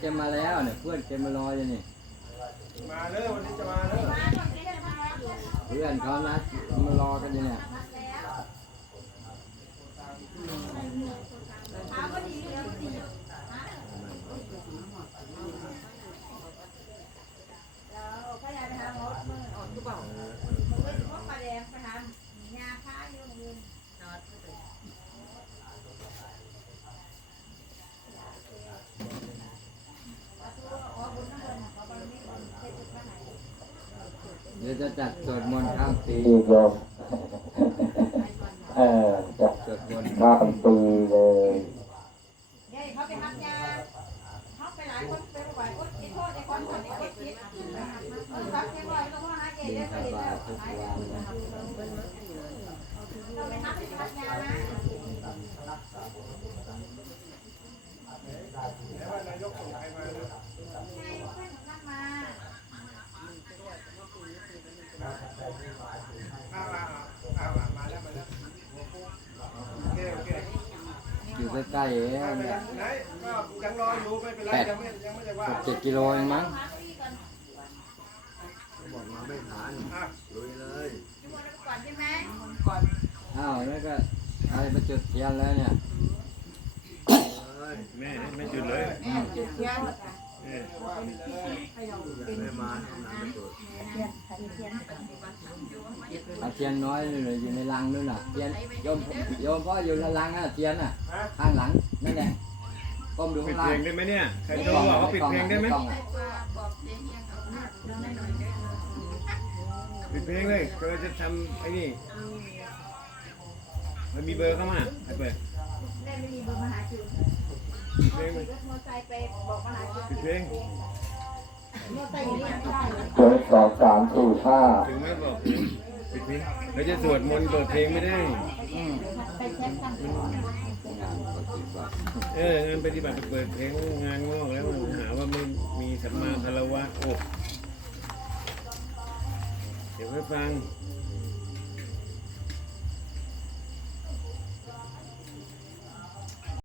เจะมาแล้วเนี่ย เพื่อนจะมารออยู่นี่ มาเลยวันนี้จะมาเลยเพื่อนเขานัดมารอกันอยู่เนี่ยจะจัดสวดมนต์ข้ามปีโยมเออจัดสวดมนต์ข้ามปีเลยเดี๋ยวไปนายกส่งใครมาใกล้ๆแปดหกเจ็ดกิโลเองมั้ง บอกมาไม่ทันลุเลยก่อนใช่ไหมอ้าวแล้วก็อะไรไปจุดเทียนแล้วเนี่ยไม่ไม่จุดเลยจุดเทนเลยมาทำงานไปจุดเทียนน้อยอยู่ในลังนู่นน่ะเทียนโยมโยมพ่ออยู่ในลังน่ะเทียนอ่ะข้างหลังนั่นไงก้มดูข้างล่างปิดเพลงได้ไหมเนี่ยใครดูว่าเขาปิดเพลงได้ไหมปิดเพลงเลยเราจะทำไอ้นี่มันมีเบอร์เข้ามาไอ้เบอร์ได้ไม่มีเบอร์มหาจุเไปบอกมหาเพลงเพสองสามสู่ห้าเราจะสวดมนต์เปิดเพลงไม่ได้เออ งานปฏิบัติเปิดเพลงงานงอกแล้วมันหาว่าไม่มีสัมมาคารวะโอ้เดี๋ยวไปฟัง